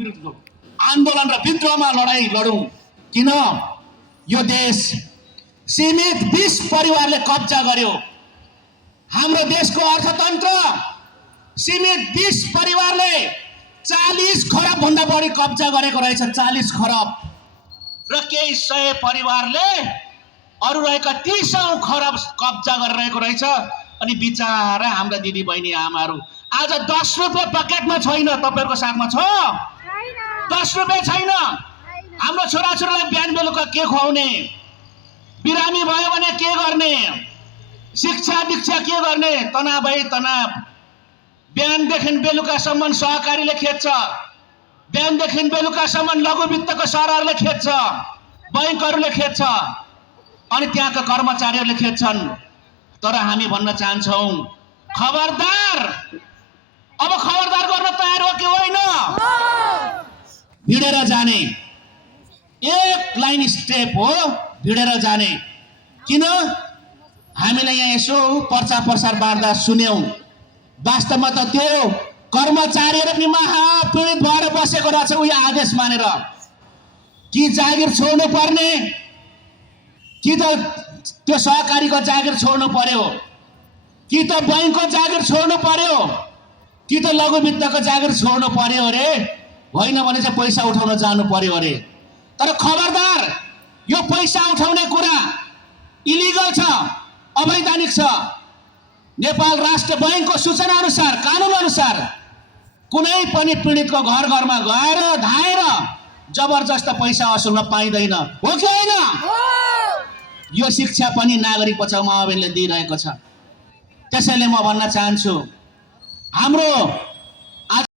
आन्दोलन र विद्रोहमा लडाई लडौं। किन यो देश सीमित 20 परिवारले कब्जा गर्यो। हाम्रो देशको अर्थतन्त्र सीमित 20 परिवारले 40 खरब भन्दा बढी कब्जा गरेको रहेछ। 40 खरब र केही 100 परिवारले अरु रहेका 30 खरब कब्जा गरिरहेको रहेछ। अनि बिचारा हाम्रा दिदी बहिनी आमाहरू आज 10 रुपैयाँ पकेटमा छैन। तपाईहरुको साथमा छ? 10 रुपैयाँ छैन। हाम्रो छोराछोरीलाई बिहान बेलुका के खुवाउने? बिरामी भयो भने के गर्ने? शिक्षा दीक्षा के गर्ने? तनाव भई तनाव। बिहानदेखि बेलुकासम्म सहकारीले खेद्छ। बिहानदेखि बेलुकासम्म लघु वित्तको सरहरूले खेद्छ, बैंकहरूले खेद्छ, अनि त्यहाँका कर्मचारीहरूले खेद्छन्। तर हामी भन्न चाहन्छौं, खबरदार! अब खबरदार गर्न तयार हो कि होइन? भिडेर जाने एक लाइन स्टेप हो, भिडेर जाने। किन? हामीले यहाँ यसो प्रचार प्रसार बार्दा सुन्यौं, वास्तवमा त त्यो कर्मचारीहरू पनि महापीडित भएर बसेको रहेछ। उयो आदेश मानेर कि जागिर छोड्नु पर्ने, कि त त्यो सहकारीको जागिर छोड्नु पर्यो, कि त बैंकको जागिर छोड्नु पर्यो, कि त लघु वित्तको जागिर छोड्नु पर्यो अरे। होइन भने चाहिँ पैसा उठाउन जानु पर्यो अरे। तर खबरदार, यो पैसा उठाउने कुरा इलिगल छ, अवैधानिक छ। नेपाल राष्ट्र बैंकको सूचना अनुसार, कानून अनुसार कुनै पनि पीडितको घर घरमा गएर धाएर जबरजस्त पैसा असुल्न पाइँदैन। हो कि होइन? यो शिक्षा पनि नागरिक बचाउ महाअभियानले दिइरहेको छ। त्यसैले म भन्न चाहन्छु, हाम्रो